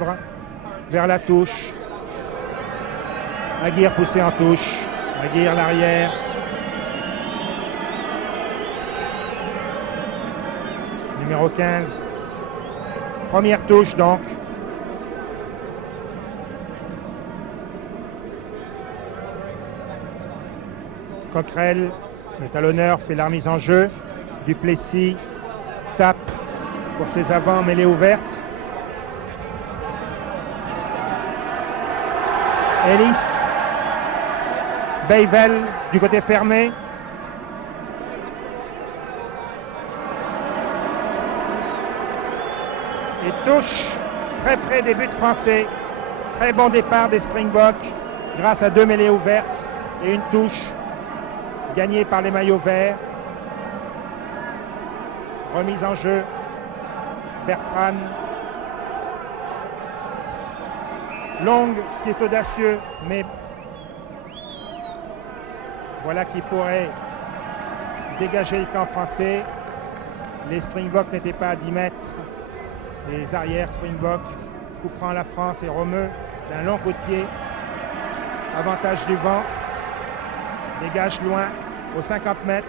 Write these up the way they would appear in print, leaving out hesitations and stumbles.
suivre vers la touche. Aguirre poussé en touche. Aguirre l'arrière. Numéro 15. Première touche donc. Coquerel, le talonneur, fait la remise en jeu. Duplessis tape pour ses avants, mêlée ouverte. Ellis. Bayvel du côté fermé. Et touche très près des buts français. Très bon départ des Springboks grâce à 2 mêlées ouvertes et une touche gagnée par les maillots verts. Remise en jeu. Bertrand. Long, ce qui est audacieux, mais voilà qui pourrait dégager le camp français. Les Springboks n'étaient pas à 10 mètres. Les arrières Springboks. Coup franc à la France et Romeu. C'est un long coup de pied. Avantage du vent. Dégage loin, aux 50 mètres.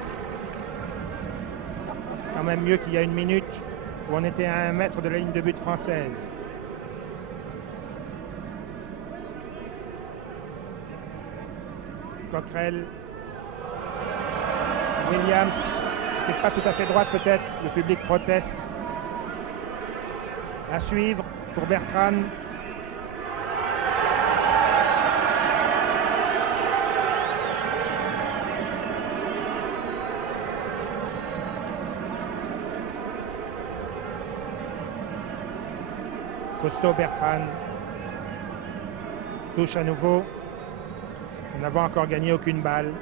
Quand même mieux qu'il y a une minute où on était à 1 mètre de la ligne de but française. Coquerel. Williams. C'était pas tout à fait droite peut-être. Le public proteste. À suivre pour Bertrand. Costaud Bertrand. Touche à nouveau. Nous n'avons encore gagné aucune balle.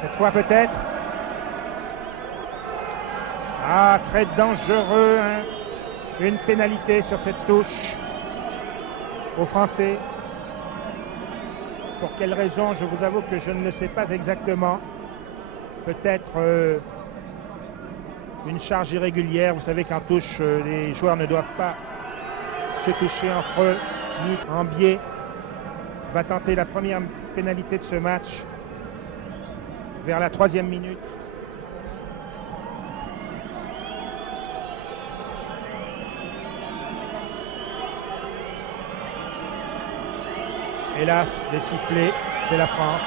Cette fois peut-être. Ah, très dangereux. Hein. Une pénalité sur cette touche aux Français. Pour quelle raison, je vous avoue que je ne le sais pas exactement. Peut-être une charge irrégulière. Vous savez qu'en touche, les joueurs ne doivent pas se toucher entre eux, ni en biais. Va tenter la première pénalité de ce match vers la 3e minute. Hélas, les sifflets, c'est la France.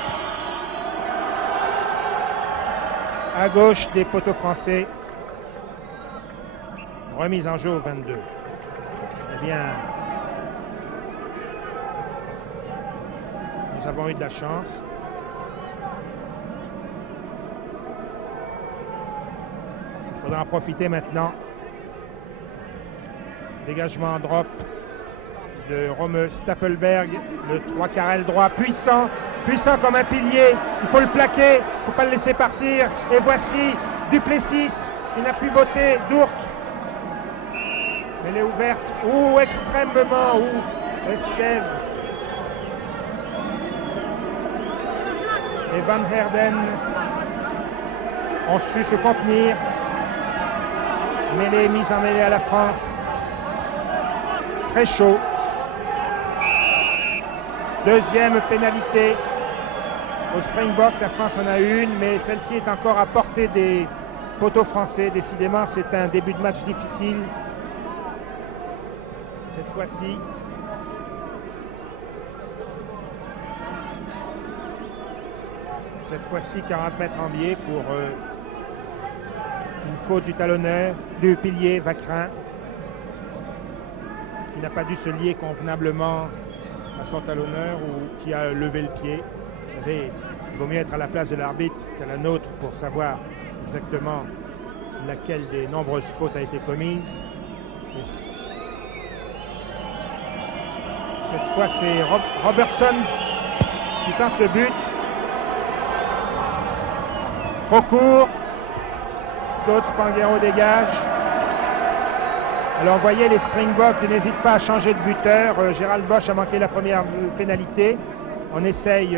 À gauche des poteaux français. Remise en jeu au 22. Eh bien, nous avons eu de la chance. Il faudra en profiter maintenant. Dégagement en drop de Romeu. Stapelberg, le 3/4 aile droit, puissant comme un pilier. Il faut le plaquer, il ne faut pas le laisser partir. Et voici Duplessis, qui n'a plus beauté, Dourte. Elle est ouverte, extrêmement, Estève. Et Van Herden ont su se contenir. Mêlée, mise en mêlée à la France. Très chaud. Deuxième pénalité au Springboks. La France en a une, mais celle-ci est encore à portée des poteaux français. Décidément, c'est un début de match difficile. Cette fois-ci, cette fois-ci 40 mètres en biais pour une faute du talonneur, du pilier Vacrin, qui n'a pas dû se lier convenablement à son talonneur ou qui a levé le pied. Vous savez, il vaut mieux être à la place de l'arbitre qu'à la nôtre pour savoir exactement laquelle des nombreuses fautes a été commise. Cette fois, c'est Robertson qui tente le but. Trop court. Claude Spanghero dégage. Alors, vous voyez, les Springboks n'hésitent pas à changer de buteur. Gérald Bosch a manqué la première pénalité. On essaye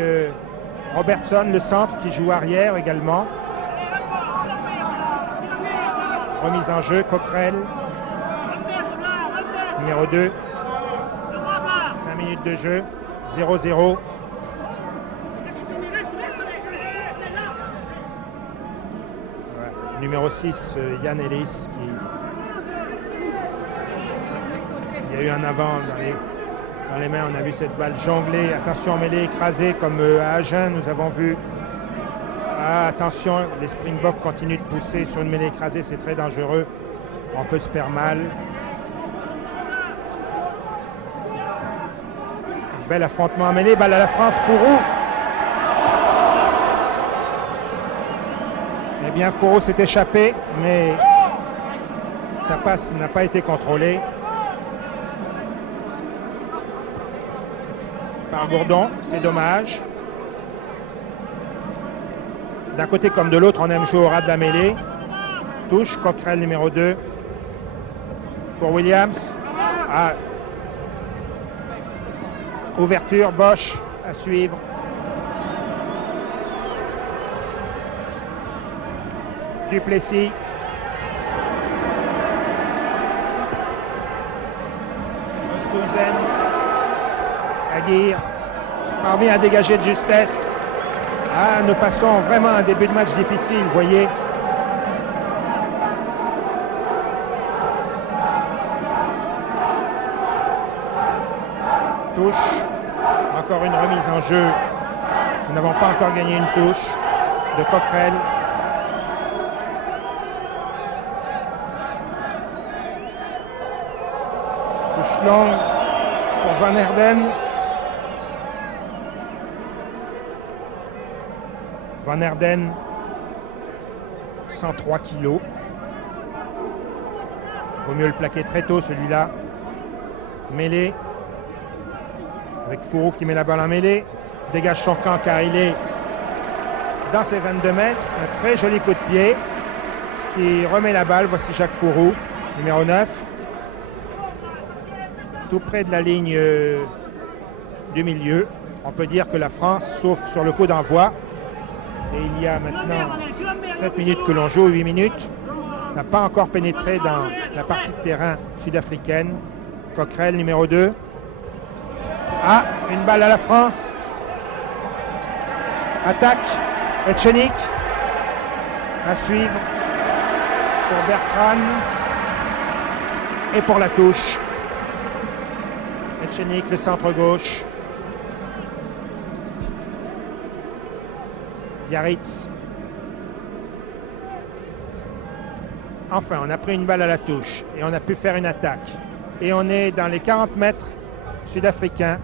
Robertson, le centre, qui joue arrière également. Remise en jeu, Coquerel. Numéro 2. 5 minutes de jeu, 0-0. Voilà. Numéro 6, Yann Ellis. Il y a eu un avant dans les mains, on a vu cette balle jongler. Attention, mêlée écrasée comme à Agen, nous avons vu. Ah, attention, les Springboks continuent de pousser sur une mêlée écrasée, c'est très dangereux. On peut se faire mal. Bel affrontement en mêlée, balle à la France, Fourou. Eh bien, Fourou s'est échappé, mais sa passe n'a pas été contrôlée par Gourdon, c'est dommage. D'un côté comme de l'autre, on aime jouer au ras de la mêlée. Touche, Coquerel numéro 2 pour Williams. Ah. Ouverture, Bosch à suivre. Duplessis. Stuyzen. Aguirre parvient à dégager de justesse. Ah, nous passons vraiment un début de match difficile, vous voyez. Touche. Encore une remise en jeu. Nous n'avons pas encore gagné une touche de Coquerel. Touche longue pour Van Herden. Van Herden, 103 kilos. Vaut mieux le plaquer très tôt celui-là. Mêlée. Avec Fourou qui met la balle en mêlée. Dégage son camp car il est dans ses 22 mètres. Un très joli coup de pied qui remet la balle. Voici Jacques Fourou, numéro 9. Tout près de la ligne du milieu. On peut dire que la France, sauf sur le coup d'envoi, et il y a maintenant 7 minutes que l'on joue, 8 minutes, n'a pas encore pénétré dans la partie de terrain sud-africaine. Coquerel, numéro 2. Ah, une balle à la France. Attaque, Etchenik. À suivre pour Bertrand. Et pour la touche. Etchenik, le centre gauche. Yaritz. Enfin, on a pris une balle à la touche et on a pu faire une attaque. Et on est dans les 40 mètres sud-africains.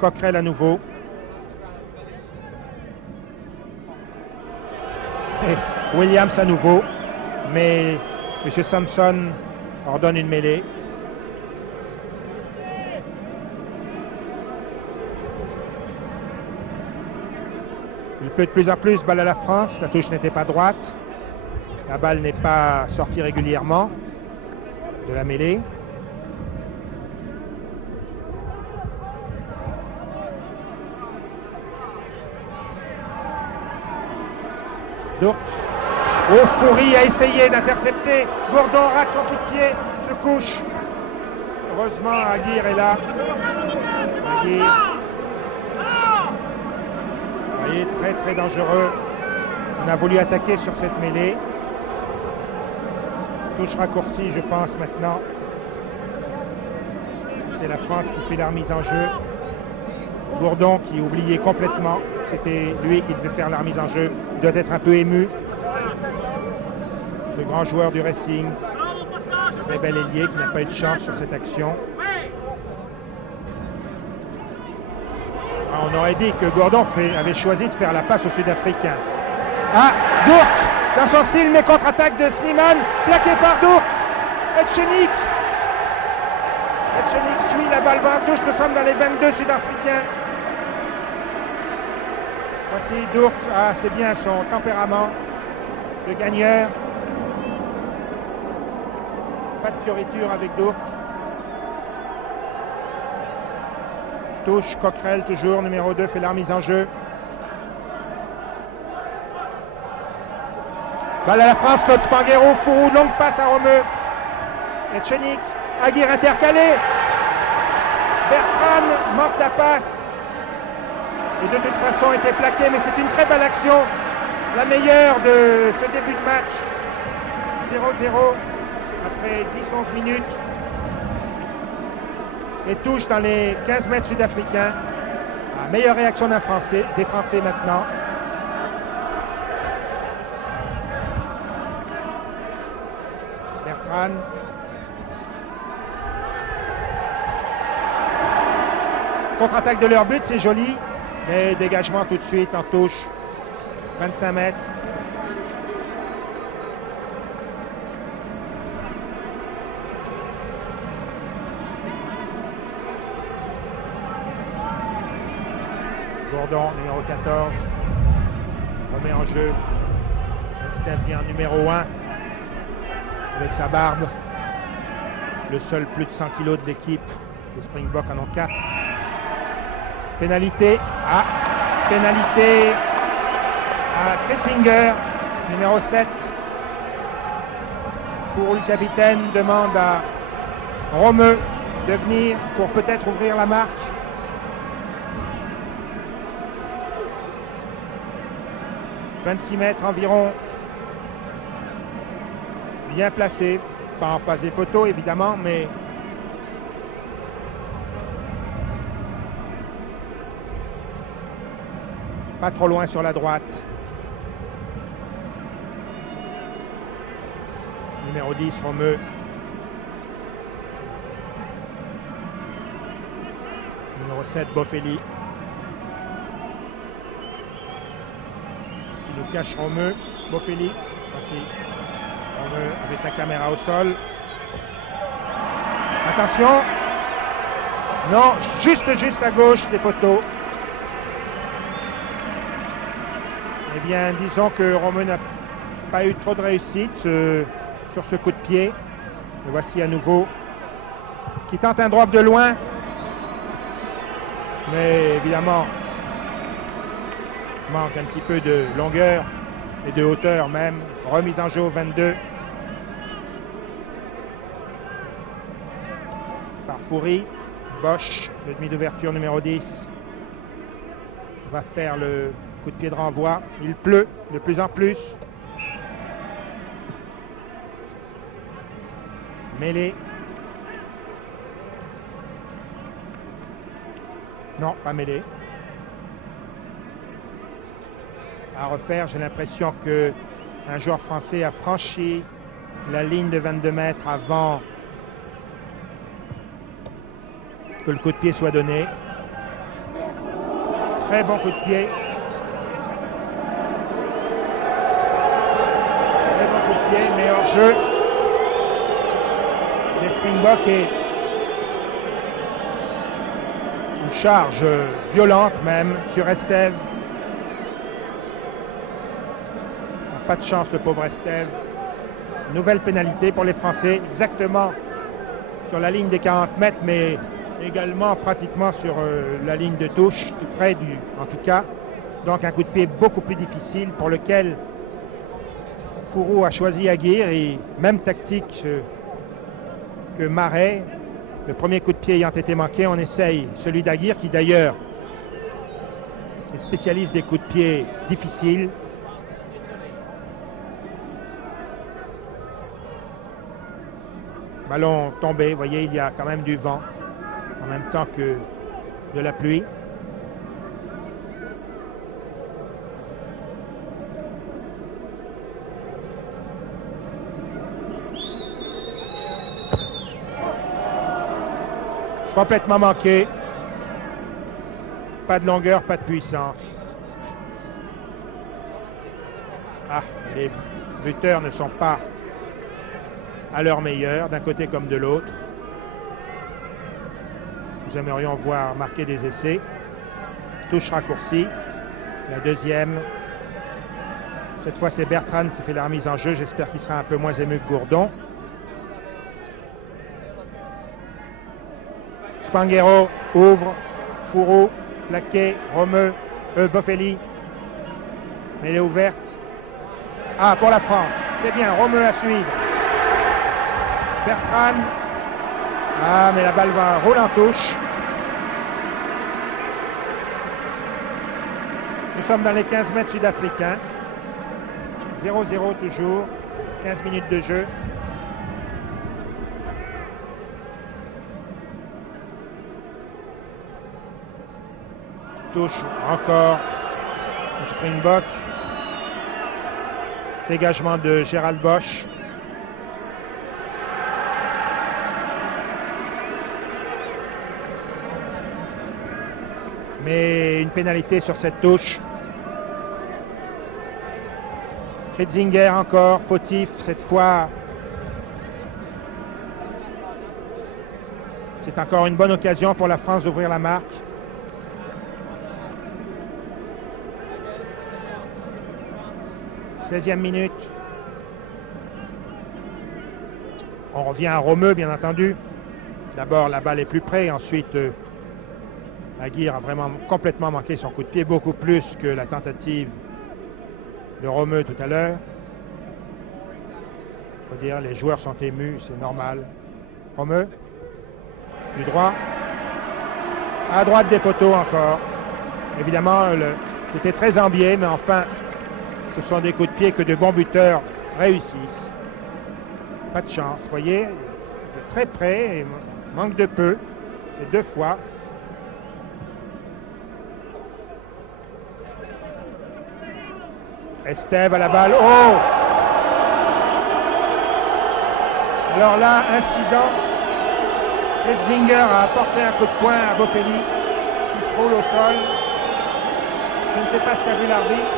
Coquerel à nouveau. Et Williams à nouveau. Mais M. Samson ordonne une mêlée. Il peut de plus en plus, balle à la France. La touche n'était pas droite. La balle n'est pas sortie régulièrement de la mêlée. Dourte. Oh, Foury a essayé d'intercepter. Gourdon rate son coup de pied, se couche. Heureusement, Aguirre est là. Aguirre. Vous voyez, très très dangereux. On a voulu attaquer sur cette mêlée. Touche raccourcie, je pense, maintenant. C'est la France qui fait la remise en jeu. Gourdon qui oubliait complètement. C'était lui qui devait faire la remise en jeu. Il doit être un peu ému. Ce grand joueur du Racing. Très bel ailier qui n'a pas eu de chance sur cette action. On aurait dit que Gourdon avait choisi de faire la passe au Sud-Africain. Ah, Dourte, dans son style, mais contre-attaque de Slimane, plaqué par Dourte. Etchenik. Etchenik suit la balle en touche, nous sommes dans les 22 Sud-Africains. Voici Dourte, ah, c'est bien son tempérament de gagneur. Pas de fioriture avec Dourte. Touche, Coquerel toujours, numéro 2, fait la remise en jeu. Balle à la France, Claude Spanghero, Fourou, longue passe à Romeu. Etchenik, Aguirre intercalé. Bertrand manque la passe. Et de toute façon était plaqué, mais c'est une très belle action. La meilleure de ce début de match. 0-0 après 10-11 minutes. Et touche dans les 15 mètres sud-africains. La meilleure réaction des Français maintenant. Bertrand. Contre-attaque de leur but, c'est joli. Mais dégagement tout de suite en touche. 25 mètres. Gourdon, numéro 14, remet en jeu. Estève vient numéro 1 avec sa barbe. Le seul plus de 100 kg de l'équipe. Les Springboks en ont 4. Pénalité. Ah, pénalité à Kretzinger, numéro 7. Pour le capitaine demande à Romeu de venir pour peut-être ouvrir la marque. « 26 mètres environ, bien placé, pas en face des poteaux évidemment, mais pas trop loin sur la droite. Numéro 10, Romeu. Numéro 7, Boffelli. Qui nous cache Romeu. Boffelli. Merci. Romeu avec la caméra au sol. Attention. Non, juste à gauche des poteaux. Eh bien, disons que Romeu n'a pas eu trop de réussite sur ce coup de pied. Le voici à nouveau qui tente un drop de loin. Mais évidemment, manque un petit peu de longueur et de hauteur même. Remise en jeu au 22. Par Foury. Bosch, le demi d'ouverture numéro 10. Va faire le coup de pied de renvoi. Il pleut de plus en plus. Mêlée. Non, pas mêlée. À refaire, j'ai l'impression que un joueur français a franchi la ligne de 22 mètres avant que le coup de pied soit donné. Très bon coup de pied. Très bon coup de pied, mais hors jeu. Les Springboks et une charge violente même sur Estève. Pas de chance le pauvre Estève. Nouvelle pénalité pour les Français, exactement sur la ligne des 40 mètres, mais également pratiquement sur la ligne de touche, tout près du, en tout cas. Donc un coup de pied beaucoup plus difficile pour lequel Fourou a choisi Aguirre et même tactique que Marais. Le premier coup de pied ayant été manqué, on essaye celui d'Aguirre qui d'ailleurs est spécialiste des coups de pied difficiles. Ballon tombé, vous voyez, il y a quand même du vent en même temps que de la pluie. Complètement manqué. Pas de longueur, pas de puissance. Ah, les buteurs ne sont pas à leur meilleur, d'un côté comme de l'autre. Nous aimerions voir marquer des essais. Touche raccourcie. La deuxième. Cette fois, c'est Bertrand qui fait la remise en jeu. J'espère qu'il sera un peu moins ému que Gourdon. Spanghero ouvre. Fourou, plaqué. Romeu, Boffelli. Mêlée ouverte. Ah, pour la France. C'est bien, Romeu à suivre. Bertrand. Ah, mais la balle va rouler en touche. Nous sommes dans les 15 mètres sud-africains. 0-0 toujours. 15 minutes de jeu. Touche encore au Springbok. Dégagement de Gérald Bosch. Mais une pénalité sur cette touche. Kritzinger encore, fautif cette fois. C'est encore une bonne occasion pour la France d'ouvrir la marque. « 16e minute. On revient à Romeu, bien entendu. D'abord, la balle est plus près. Ensuite, Aguirre a vraiment complètement manqué son coup de pied, beaucoup plus que la tentative de Romeu tout à l'heure. Il faut dire, les joueurs sont émus, c'est normal. Romeu, du droit. À droite des poteaux encore. Évidemment, c'était très en biais, mais enfin, ce sont des coups de pied que de bons buteurs réussissent. Pas de chance, vous voyez, de très près, et manque de peu. C'est 2 fois. Estève à la balle. Oh! Alors là, incident. Kritzinger a apporté un coup de poing à Bofelli qui se roule au sol. Je ne sais pas ce qu'a vu l'arbitre,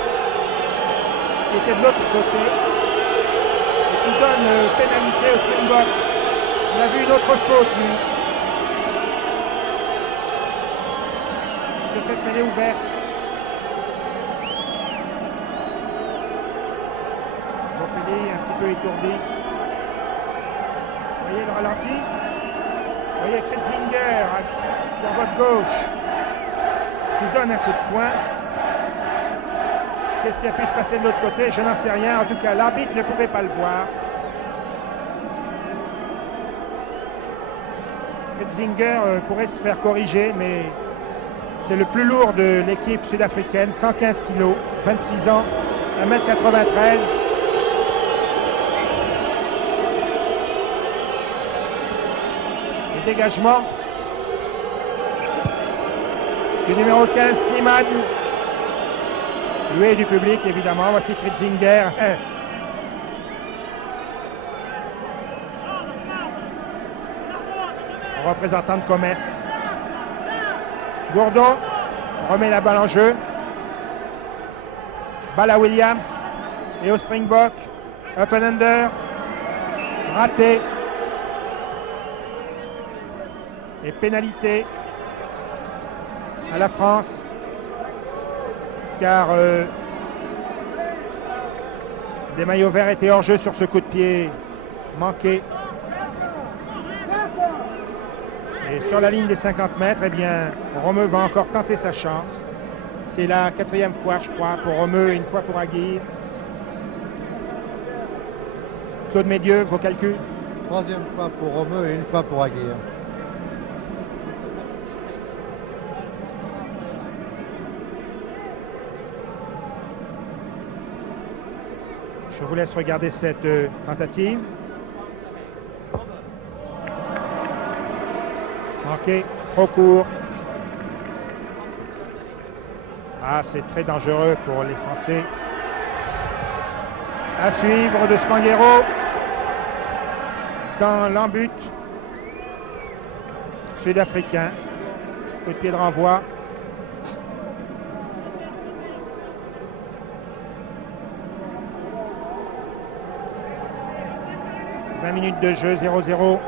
qui était de l'autre côté et qui donne pénalité au Springbok. On a vu une autre faute, lui. Sur cette mêlée ouverte. Bofelli un petit peu étourdi. Vous voyez le ralenti? Vous voyez Kritzinger sur votre gauche qui donne un coup de poing. Qu'est-ce qui a pu se passer de l'autre côté? Je n'en sais rien. En tout cas, l'arbitre ne pouvait pas le voir. Kritzinger pourrait se faire corriger, mais c'est le plus lourd de l'équipe sud-africaine, 115 kg, 26 ans, 1m93. Le dégagement du numéro 15, Slimane. Huée du public, évidemment. Voici Kritzinger. Représentant de commerce. Gourdon remet la balle en jeu. Balle à Williams et au Springbok. Up and under. Raté. Et pénalité à la France. Car des maillots verts étaient hors jeu sur ce coup de pied manqué. Et sur la ligne des 50 mètres, eh bien, Romeu va encore tenter sa chance. C'est la 4e fois, je crois, pour Romeu et une fois pour Aguirre. Claude Médieux, vos calculs? 3e fois pour Romeu et une fois pour Aguirre. Je vous laisse regarder cette tentative. Manqué, trop court. Ah, c'est très dangereux pour les Français. À suivre de Spanghero dans l'embut sud-africain. Coup de pied de renvoi. Minutes de jeu, 0-0.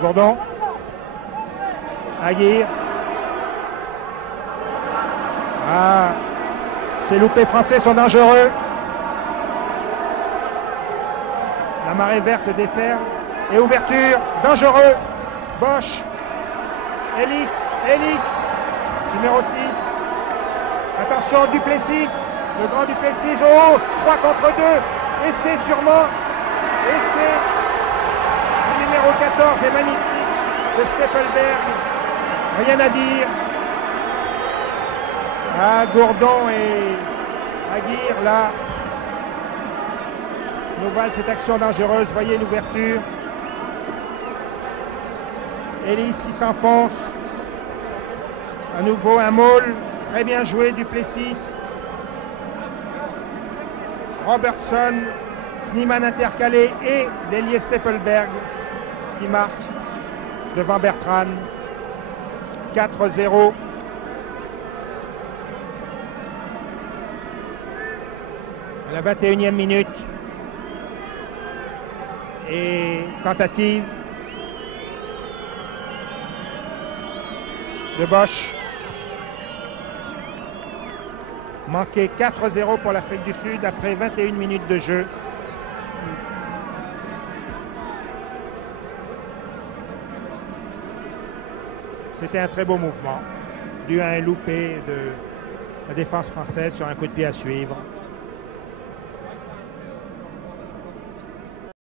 Gourdon. Aguirre. Ah, ces loupés français sont dangereux. La marée verte déferle. Et ouverture, dangereux. Bosch. Ellis, numéro 6. Attention, Duplessis. Le grand Duplessis. Oh, 3 contre 2. Essai sûrement. Essai. Le numéro 14 est magnifique. De Steffenberg. Rien à dire. Ah, Gourdon et Aguirre, là, nous valent cette action dangereuse. Voyez l'ouverture. Ellis qui s'enfonce. À nouveau un maul. Très bien joué, Duplessis. Robertson, Snyman intercalé et l'ailier Steffenberg qui marque devant Bertrand. 4-0. À la 21e minute. Et tentative de Bosch. Manqué 4-0 pour l'Afrique du Sud après 21 minutes de jeu. C'était un très beau mouvement, dû à un loupé de la défense française sur un coup de pied à suivre.